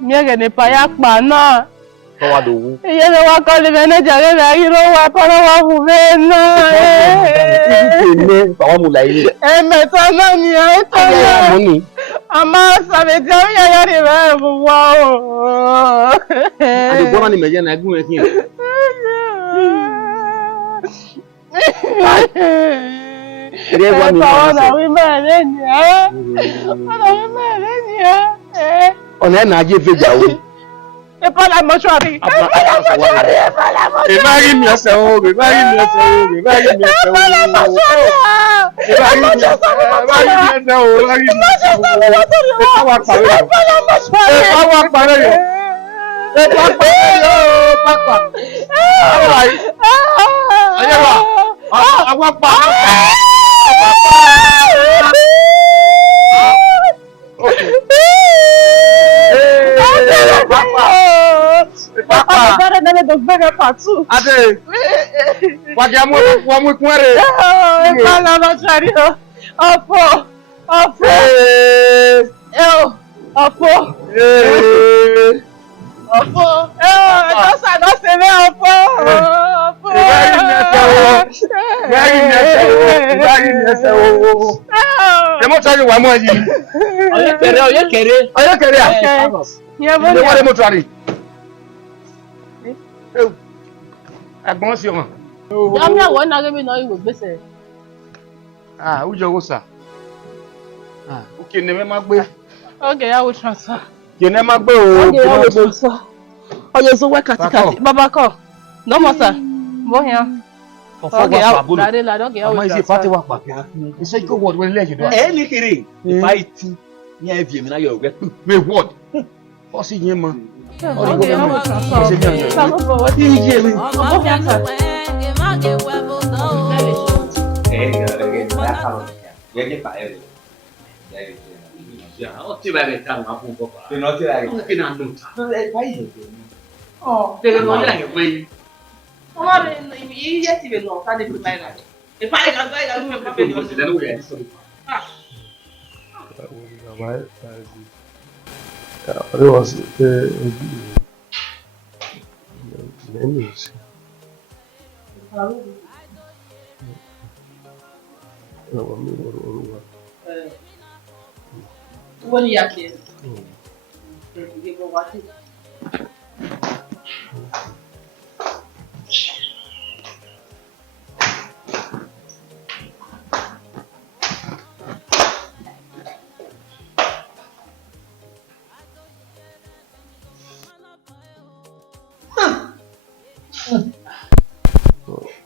Nyege ne paya kpana. Kawa dowu. Yele wa kole manager le na yiro wa para wa vuvena. Ene bawa mu la ile. Meta na ni e to ya. Money. Ama sabe je o ya ri be bu wa o. Ade bona ni meje na egun e kin. Ere wa mi ma se. Wi ma le ni a. Wi ma le ni a. Ona na aje feja o. E pa la mortuary. E pa la mortuary. E ba ri mi ose o, e ba ri mi ose o, e ba ri mi ose o. E pa la mortuary. E ba ri mi ose o, e ba ri mi ose o, e ba ri mi ose o. E pa wa pa re. E pa la mortuary. E pa wa pa re yo. E pa pa yo, papa. Ai. Aye wa. Awa pa. Ade. Wagia mo wa mu kunere. Fala mortuary. Opo. Opo. Opo. Opo. Dosa no se ve opo. Opo. Very nice. Demo try wa mo yi. Oye kere. Ye bo ni mo try. Agbon si o. Jami awo na ge mi no iwo gbese. Ujo wo sa. O kene me ma gbe. Okay, I will transfer. Kene ma gbe o. Okay, I will transfer. Oye so we katikati. Baba ko. No more sir. Bo yan. Okay, I will transfer. Wa pa kan. Ise ko word we le je do. Ni kere. Ifa iti. Ni evie mi na yo gbe. We word. O si yin mo. Okay, I will transfer. Sabo bo what you je mi. Bo yan sir. Ti ba le ta ma fun ko pa. Ti no ti la ri. Ki na no ta. Oh. Te no la ke pe. Oma be yi ye ti be no ta de prepare na. E pa e ka ga me pa pe Ko ti le no ye so. What do you have here?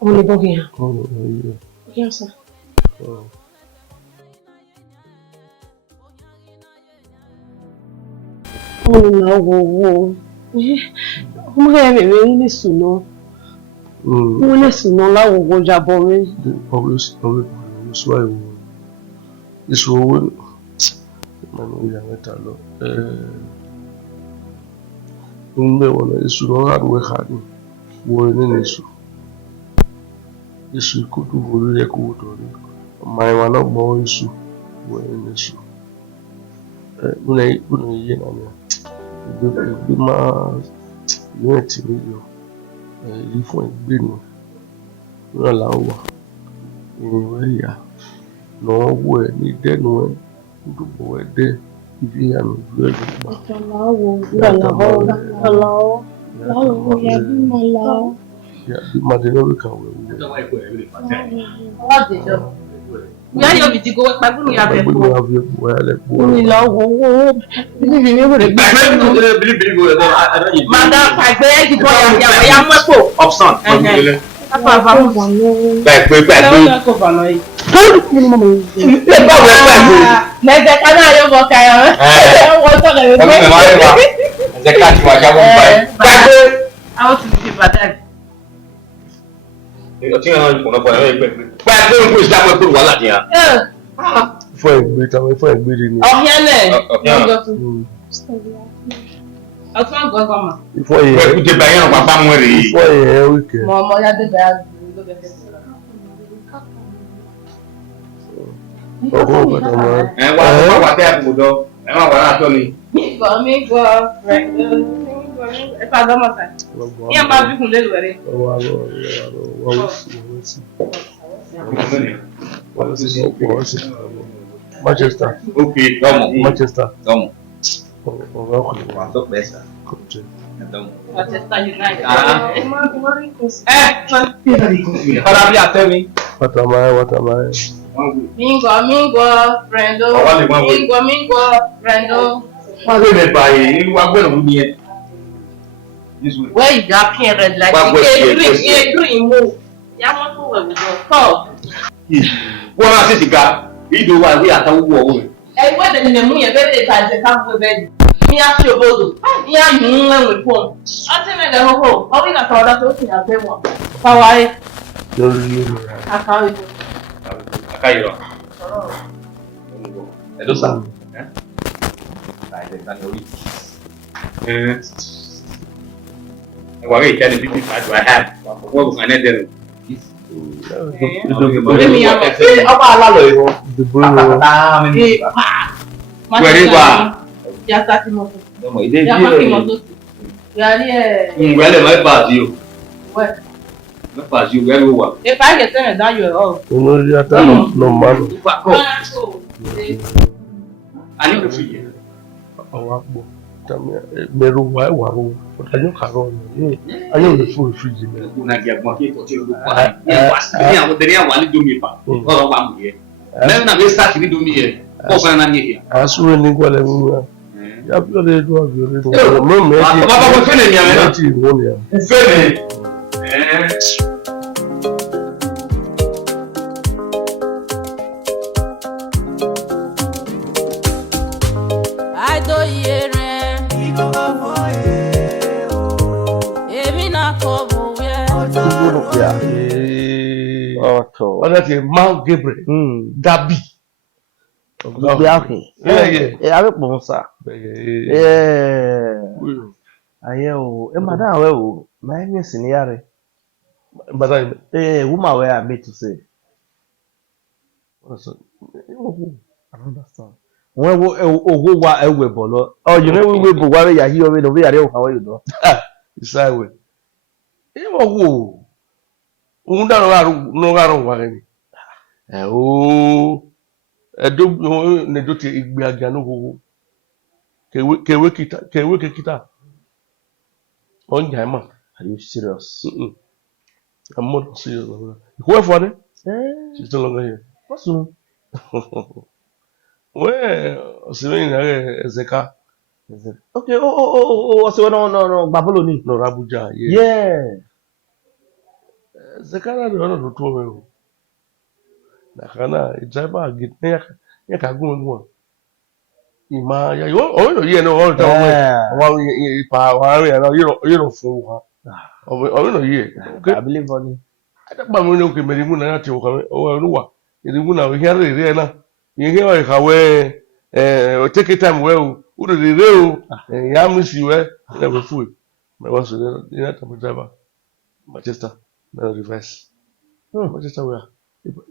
On est bon rien. Bien ça. Oh no, ọmọ ẹ mẹ̀mẹ̀ ń lè sùn náà. Wọ́n lè sùn náà láwọn ògbó jábọ̀ mi. Ọwọ́ ìṣúwà ìwọ̀n ìṣòwò owó ìmọ̀nà ìyá mẹ́ta lọ. Ń bẹ̀wọ̀n náà ìṣù náà àrùwẹ̀ àdùn wọ ẹni ní ìṣù. Ìṣù ìkúdù orí ẹ̀kọ́ òtò rí. Ọmọ ìwà náà gbọ́ ìṣù wọ ẹni ní ìṣù. Múnà yìí náà ni ìgbé máa yóò tì mí yọ. Èyí fún ẹgbẹ́ nù. Náà là ń wà. Ìrìn ẹ̀yà náà wọ ẹ̀ ní dẹ́nu ẹ̀ dùbọ̀ ẹ̀ dẹ́ ibi ìyànà ìlú ẹ̀ ló pa. Bí Màdínlọ́rì kàwé wúwo. Ìyá yóò bìtì kó wẹ́ pàgbọ́n ìyá bẹ̀ Pàgbọ́n ìyá bẹ̀ pọ̀ ẹ̀ lẹ̀ pọ̀. Ìlà owó bíbí mi wò lè gbà. Madam pàgbé ẹ̀jì bọ̀ yà mọ́pò. Option. Gbàgbé. Lẹ́gbẹ̀ẹ́ kan náà yóò bọ̀ kayọ̀. The cat was I want to see that. You think I'm going to put a but I don't push that one one here. For a bit, I'm for a bit in Oh, I can't go home. before you put the buy on my family. before you weekend. Mama, you the bag. Oh, but I'm And what happened though? And what happened? Me go, right. If I don't know, yeah, but we can do it. Manchester. Okay, come on. Manchester. Come Oh, on. So better. Manchester United. Tell me. What am I? Mingo, friendo. Mingo, friendo. Where you got here red like you dream move. Yeah, what we go. What I say, we do what we are talking. Hey, what the name you very tight the camp with bed. Me ask you about. Yeah, you with phone. I tell me the whole. How we got all that to see at one. How are you? Cairo. Edo sa. Wa we tell the people that I have. What we can do. If I get them that you all. No man. I need to see you. Meru wa but I don't have on. I know the full fridge. Una get more people to do. Yeah, what they want to do me back. Oh, one year. Then I start to do me here. Because I'm here. I saw a nigga. You have to do Aidohieren. What that is Mount Gabriel. Dabi. Yeah, I don't sir. Yeah. Ayo, madam, well, my miss in yare. But I Woman, where I made to say. I don't understand. When we bolo. Oh, you know we will worry ya here over the area how you do. It's that way. Who no garo wari. Edo ne do te igbe aga no ho. Kewe kita. On jama. Are you serious? I'm not serious. Who for it? She's no longer here. What's wrong? Well, Zeka. Okay, so no, Babylon. No, Abuja. Yeah. Zeka na no no to me. Na kana driver git ne ya ka gun mo. Ima ya yo no ye no all time. Wa pa wa ya no you know fun wa. No ye. I believe on it. I don't know no ke meri mu na ya ti o ka o no wa. Iri mu na we here re na. Ye he o ka we take time well. Udo the real Yamusi where never food. My was the driver. Manchester, no reverse. Manchester where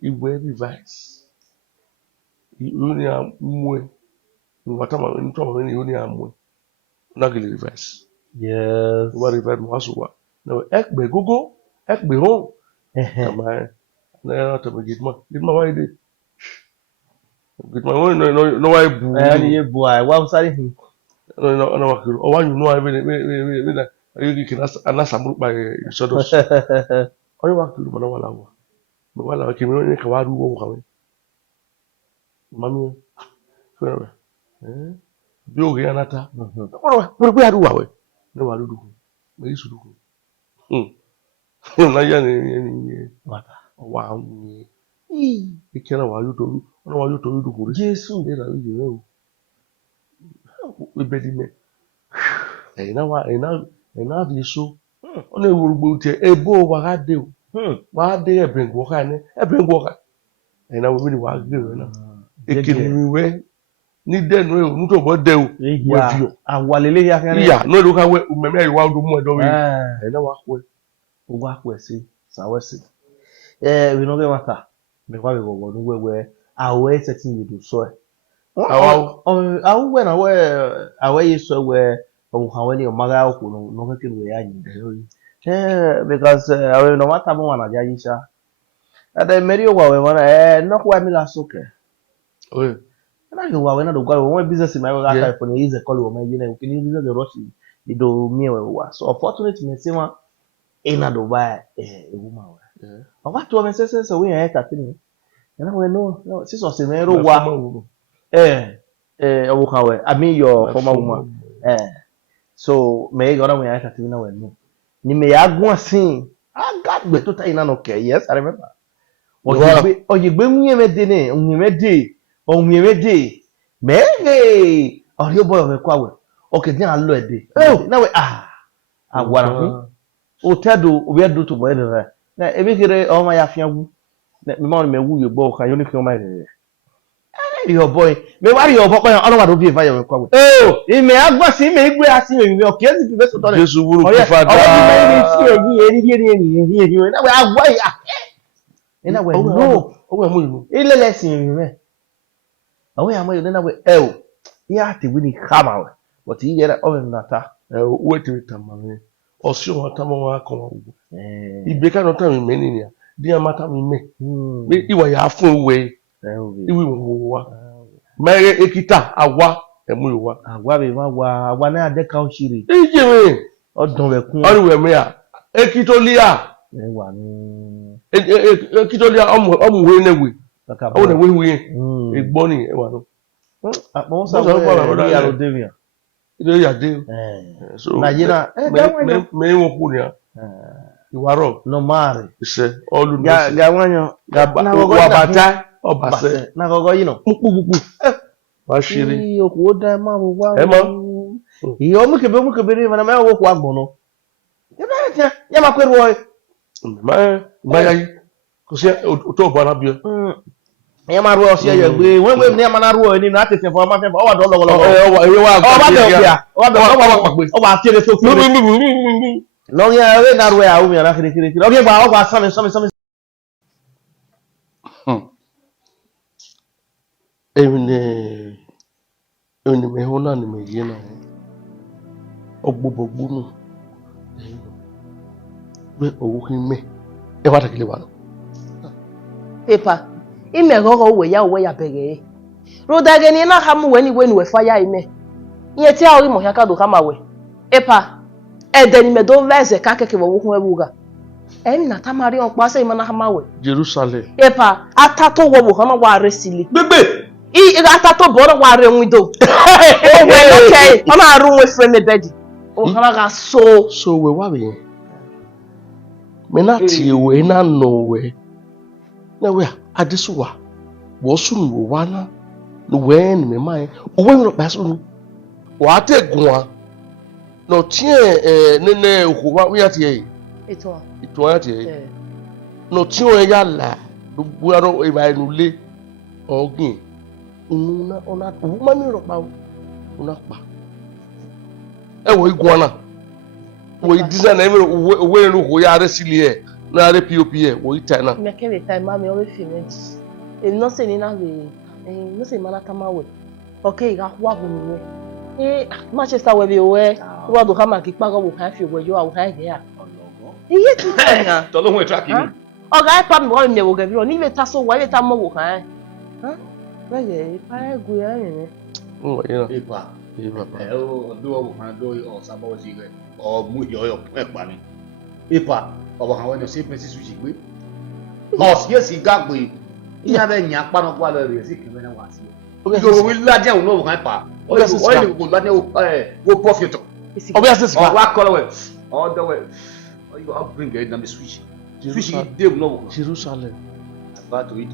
you wear reverse. You only are more. What am I in trouble? You only are more. Not reverse. Yes. What reverse was what? No, Ekbe go, Ekbe home. Come on. No, to get my why did. Get my own no why boo. Boy, what was I? No, one you know, I really can ask some by shadows. Only one to Manawa. But while I came in, Kawadu walk away. Mammy, Bill Gianata. What we are doing? No, I do. Very soon. What? Wow. He can't allow you to do. I don't want you to do. Jesus, you know. we bedi me e na bi so ona ewurugbo tie ebo wa ga de wa de e bring wo ka ne e bring wo ka e na we ni wa gbe na ekiniwe ni de no e nu to bo de o we fio awalele ya kan ya no do ka we mmeme wa do mu e do we e na wa ko ugwa kwesi sawesi we no get matter me kwa be go no we awe setting you do so awu we na we awe yi so we o hawe ni o maga o no no ke we ya ni de because awe no matter mo na ja yisha ada meri o we wana no kwa mi la soke na yo wa na do kwa we business my we got for is a call we my you know can you business the rush you do me we wa so unfortunately me say wa ina do ba woman wa oba to me say we yan ta tini na we no sis o se me ro wa owo kan we I mean your former woman so me go na we yan ta tini na we no ni me ya gun asin God gbe to ta ina no ke yes I remember oyigbe mu me de ne ohun me de me ori o boy me kwa we okay din allo e de na we agwara hu o tedo obi edo to boy de na ebi kire o ma ya fiawu na me ma me wu ye bo kan yo ni fi o ma de your boy me wari your boy on wa do bi fa yo kwa we me agba si me igbe asi me o ke si fi so to Jesu wuru ku fada o me si eri na we agba ya ina we no o mu nu ile lesson me awe ya mo na we ya te wini kama we but yi yera o me nata wait tamame o si o tamo wa ko wa ibe ka no tam me ni ya di amata me iwa ya fun we iwi wo wa mere ekita awa emu wa agwa be ma wa agwa na ade ka o shiri ije me odun be kun ori we me ya ekitolia wa ni ekitolia omu we na we o na we egbo ni e wa no mo sa we ya lo devia ile ya de so na yina me wo ku ni a iwaro no mare ise olu no ga wanyo na gogo wa bata obase na gogo yino pupu wa shiri iyo ko da ma wo wa e mo iyo mu kebe ni na me wo ku agbon no ya ma kweru o ma ya yi ko se o to bo na bi ya ma ru o se ye gbe won gbe ni ma na ru o ni na tete fo ma fe o wa do lowo ewe wa gba o ba o ba tire so no ya we na ru ya o mi na kiri o ge gba o gba sami Emine me hona ni me ye na ogbobogbo nu we owo kin me e wa takile wa no Pepa ime gogo we ya bege rodage ni na hamu we ni we fire ime iye ti a ori mo yaka do kama we epa ede ni me do veze ka keke wo kun ewuga emi na tamari on pa se imo na hama we Jerusalem epa atato wo kan wa resili gbegbe atato bo wa re windo o we okay o na ru we frame bed o kan ga so we wa be me na ti we na no we na we adesuwa wo sunu wo wa na no we ni me mai o we ro pa sunu wa te gun wa no tie nene okuwa we ati e ito ati e no ti o ya la bu aro e ba enu le ogin ona o ma mi ro pa ona pa e wo igun na wo design na we ru ho ya resili e na re pop e wo ita na me kere time ma me o fi me e no se ni na we no se mana tamawe okay ga wa bu ni Manchester we be we wa do kama ki pago bu kan fi we yo awu kan ya iye ti na to lo won track ni o ga pa mi wo mi wo ga bi ni le ta so wa le ta mo wo kan we ye pa egu ya ni o ye na epa o do wo kan do o sabo ji re o mu yo pa ni epa o kan we no se pesi suji gbe o si si gagbe iya be nya pa no kwa le re si keme na wa si yo wi la je o no kan pa o le ko la ne o profit obviously o wa call we o do we o you up bring it na me switch dey no Jerusalem ba to it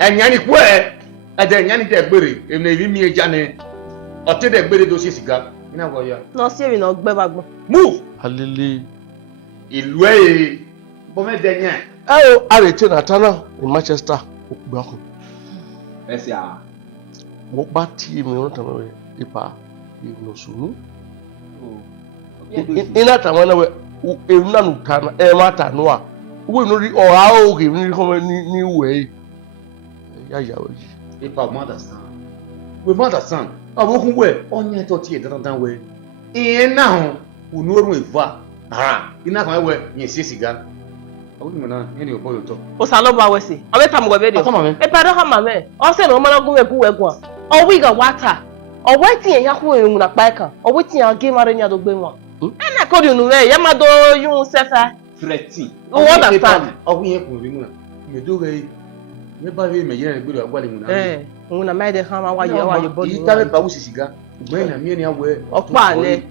enya ni ku e de enya ni de gbere e na mi eja ni Ote de gbede dossier siga. Ina go ya. No see we no gbe bagbo. Move. Alele. Ìlú ẹ̀ bo me de yan. Ayo, arete na tana in Manchester. Okubako. Esse a. Mo ba ti mi won tan we ipa no sunu. Ina tamana we ewuna nu tana e mata no a. We no ri o ha o ge ni ko ni we. Ya oji. Ipa mo understand. We mo understand. Abokun we onye to ti e dan we. Iye na ho unu orun eva. Ah, ina kan we yin si siga. Awu mi na yen ni obo yo to. O sa lo ba we se. O be tam go be de. Ata mame. E pa do ha mame. O se no mana gun we ku we gun. O wi ga water. O we ti yan ku ehun na pa kan. O we ti yan ge mare ni adogbe won. E na ko di unu we ya ma do yun sefa. Freti. O understand. Awu yen ku bi mu na. Me do ge me ba we me yen ni gbedo agba le mu na. Òun na mai de ha ma wa ye body. Ita me ba wu siga. Gbe na mi ni awe. Opa le.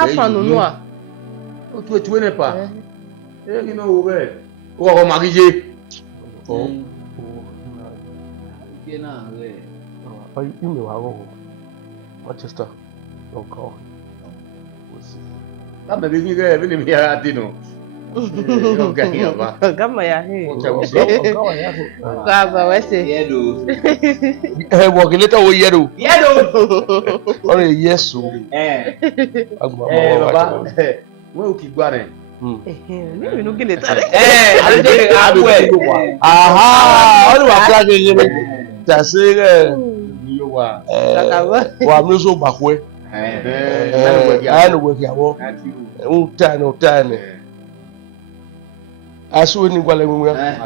Afanu nu a. O tu ne pa. Ni no we. O ko ma kije. Oh. Ye na re. Ai ime wa go. Manchester. Don't call. La me bi ni ge bi ni mi ara ti no. O ga ni ba. Gama ya he. O cha wo so. Ga ba we se. Ye do. Wo ke later wo yero. Ye do. Ore yeso. Agba ma Baba. We o ki gba re. Ni mi no gele tare. Ale de abu e. Aha, ore wa kla ke yere. Ta se re. Ni yo wa. Wa mi so ba ko e. Ai no we ki awo. Un tan. Asu ni gwale mu ya.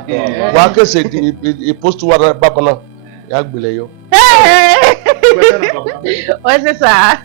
Wa ke se di post wa baba na. Ya gbele yo. O se sa.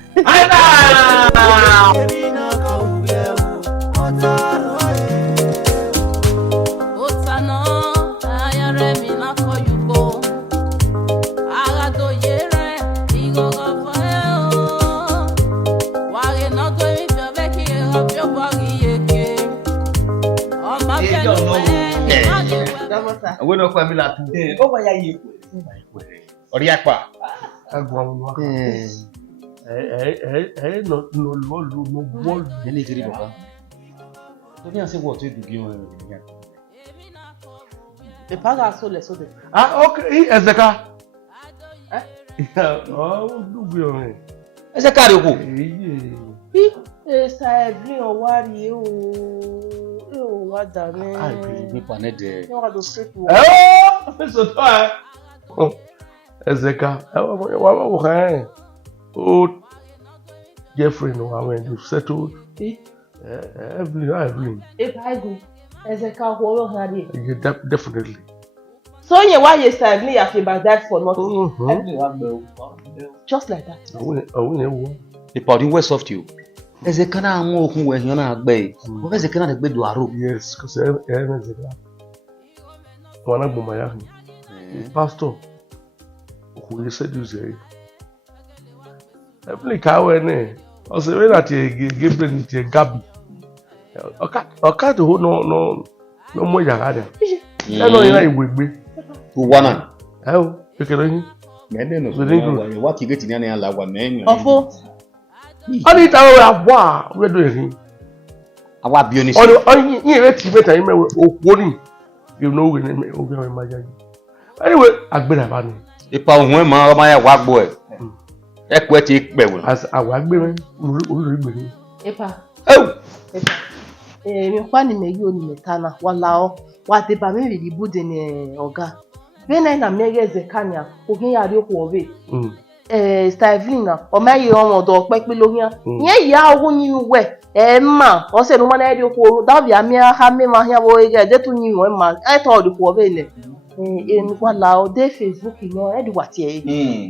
We no kwa mi la tu. O wa ya ye. Ori apa. Agba mu wa. No bol. Ni kiri baba. To ni ase wo to dugi won ni. E pa ga so le so de. Ah, okay, Ezeka. Oh, do bi o me. Ese kare ko. Sa every o wari o. E o wa da me. Ai ni pa ne de. Yo wa do straight to. So to Ezeka. Wa ha. Oh, Jeffrey no I went to settled. Evelyn. E pa go. Ezeka ho lo ha di. Yeah, definitely. So ye why you serve me if you that for nothing. Everyone Just like that. I wouldn't. Ipa odi we soft you. Eze kana awon okun we yan na agbe. O fe se kana de gbe do aro. Yes, because Ezeka. Wana gboma ya. Pastor. Who said you say? Evelyn kawe ne. O se we na ti Gabriel ni ti Gabi. Oka to no mo yara de. E no ina igbegbe. Wana. Pekere yin. Me de no so wa ki geti ni ala wa me. Ofo. Oni ta we abwa we do yin. Awa bi oni. Oni yin re ti beta yin me okwo ni. You know we me o be ma ja. Anyway, agbera ba ni. Ipa ohun e ma o ma ya wa gbo e. E ku e ti pe wo. As awa gbe me ori gbe ni. Epa. Oh. Epa. Mi kwa ni me yo ni metana wala o. Wa te ba me ri bude ni oga. Bena na mege Ezekania, ogin ya ri oku obe. Stavina, o ma yi omo do pe pe lori an. Yen ya owo ni we. Ma, o se no ma na ri oku oru. Da bi ami ha me ma ya wo ege de tu ni won ma. E to ri ku obe le. En wala o de Facebook no e di wa ti e.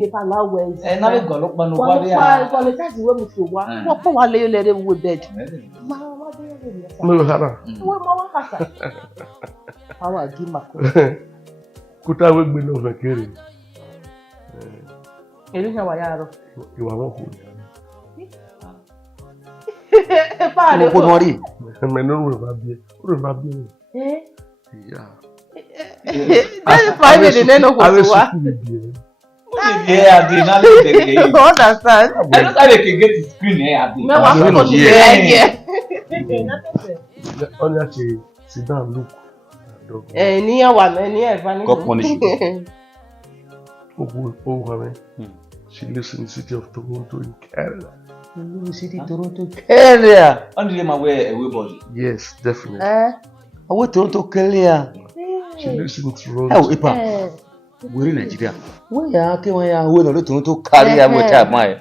E pa la we. na be go lo pa no wa ya. Wa le tati we mi fi wa. Wo po wa le yo le de we bed. Ma wa de yo le. Me hara. Wo ma wa kasa. Awa gi mako. Kuta we gbe no fekere. Elu nya wa ya ro. Iwa won ko. Pa le ko no ri. Me no we ba bi. O ba bi. Yeah. That's private in no ko wa. Yeah, I did not look the game. You understand? I don't know if they can get the screen here. I did. Me wa Yeah. for the idea. Only actually sit down, look. Ni ya wa ni e fa ni. God punish you. She lives in the city of Toronto in Canada. City Toronto Kenya. Only my way away body. Yes, definitely. Awo Toronto Kenya. She lives in Toronto. Oh, Ipa. We're in Nigeria. Where ya ke where ya we no Toronto Kenya we ta mai.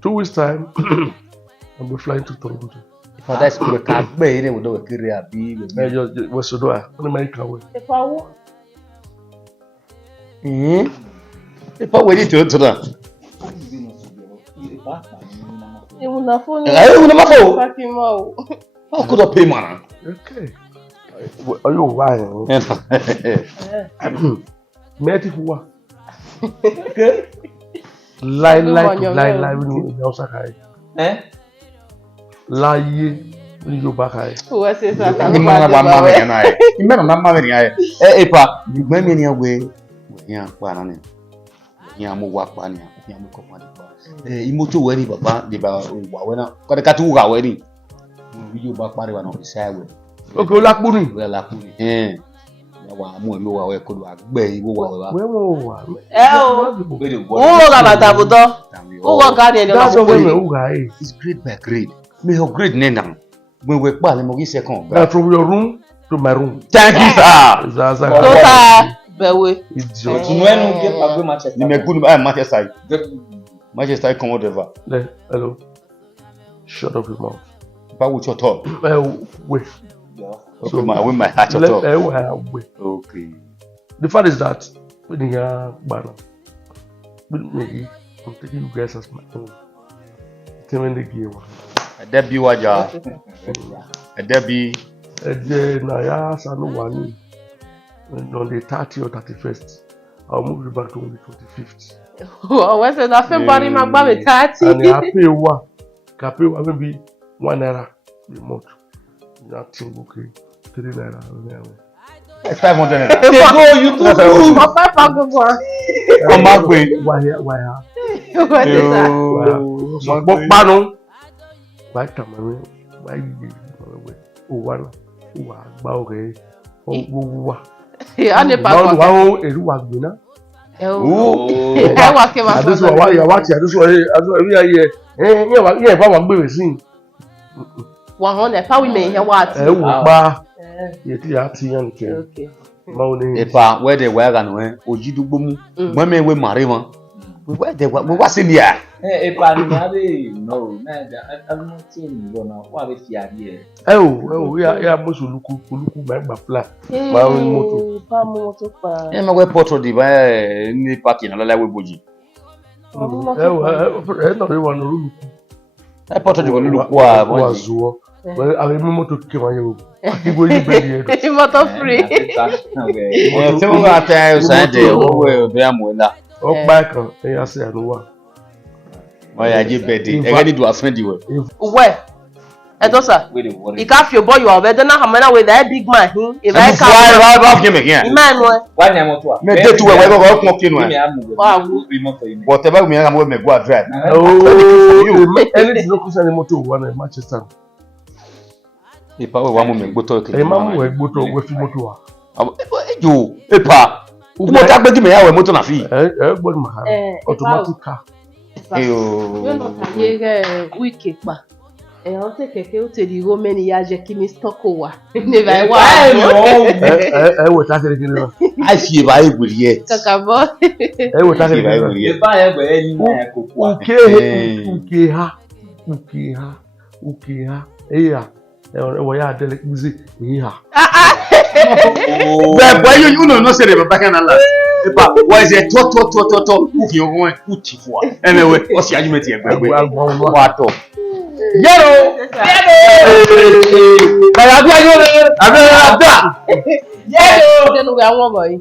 2 weeks time, I'll be flying to Toronto. Ipa that's we ka gbe ire we do we kiri abi. What's the door? On America way. Ipa we ni Toronto na. Una phone. Una mafo. Fucking mo. How could I pay man? Okay. Are you lying? Meti fuwa. Okay. Lie when you outside kai. Lie when you back kai. Who say that? Ni mana ba ma me na e. Ni me no na ma me ni ai. Ipa, gbe mi ni we. We yan pa na ni. Yan mo wa pa ni. Yan mo ko pa ni pa. Imoto we ni baba de ba wa we na. Ko de ka tu ga we ni. Video ba pare wa no isa we. Okay, Olapu ni. We la ku ni. Ya wa mu emi wa we ko do agbe iwo wa wa. Where wa? Who ga bata buto? Who go ga ni That's lo? where we guy. It's grade by grade. Me your grade ne na. When we pa le mo gi second. From your room to my room. Thank you sir. Zaza. Tota bewe. Idiot. When get my Manchester. Ni me ku ni Manchester. Manchester come over. Hello. Shut up your mouth. Pa wo cho to. Wait. Okay, my heart cho to. Wait. Okay. The fact is that when you are banner, I'm taking you guys as my own. Telling the game. Debbie waja. Debbie. Then I asked one on the 30th or 31st. I'll move you back to on the 25th. Oh, what's that? February ma gba me 30. And I pay one maybe 1 naira a month. Nothing okay. 3 naira. It's 500 naira. Go you to Oh, papa go go. On my way. Why? What is that? So, but pardon. Why come away? Why you away? Oh, one. Okay. Oh, Ya ne pa ko. Wow, eru agbena. E wa ke ma. This one why you watch this one we are here. Yeah, pa wa gbe sin. 100 pa we me here what? Wo pa. Ye ti ya ti yan ke. Okay. Ma o ni. Epa where the where gan we ojidugbo mu. Mo me we mare won. Where the we wa se ni a. Epa ni ade no na I'm not saying you know what if you are here. Ya mo so luku ma gba flat. Ma o moto. Pa moto pa. E ma we portrait di ba ni parking na la we boji. No we want luku. E portrait di ko luku a Wa zuo. Well, I remember to keep on you. Ibo you be Moto free. E se mo ga ta o sa de o we o be amola. O pa kan e ya se anu wa. O ya je birthday. E ga ni do afend we. Where? Edosa. You can't feel boy you are better now hamana with that big man. If I Why ba give me here. Emmanuel. Why na moto? Me dey to we go kon kinu Me e. am Wow. remote you. Whatever me am we me go drive. Oh, anything no kusa ni moto wa na Manchester. Epa we wa mo me gboto ke. E ma mu we gboto we fi moto wa. Ejo, epa. Mo ta gbe mi ya we moto na fi. Gbọ́dọ̀ ma ha. Automatic car. Yo no ka ye wiki pa. On te keke o te di go meni ya je kimi stock wa. Ne vai wa. We ta kere kere. Ai fi ba e gbori ye. Kaka bo. We ta kere kere. Epa e gbe ni na ko kwa. Uke ha. Eya. Wo ya dele kuzi ha. Boy you no say the back and Allah. Epa, what is it? To. Who fi won who ti fo. Anyway, o si argument ye gbegbe. Wa to. Yero. Baya gba yo le. Abia. Yero. Denu we awon boy.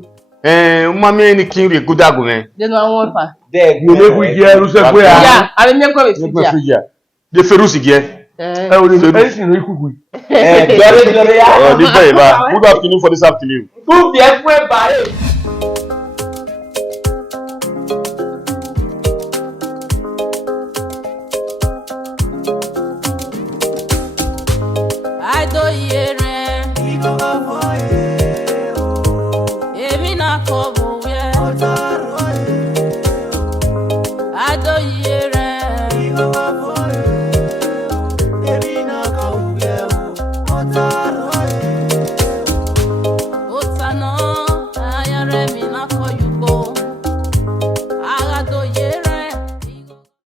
Mama ni kin re godagun e. Denu awon pa. There Mo le ku je ru se pe a. Ya, abi me ko be fi ja. De ferusi ge. O ni anything no ikuku. Dore ya. Oh, this boy ba. Good afternoon for this afternoon. Tu bi e fun e bare. Aidohieren.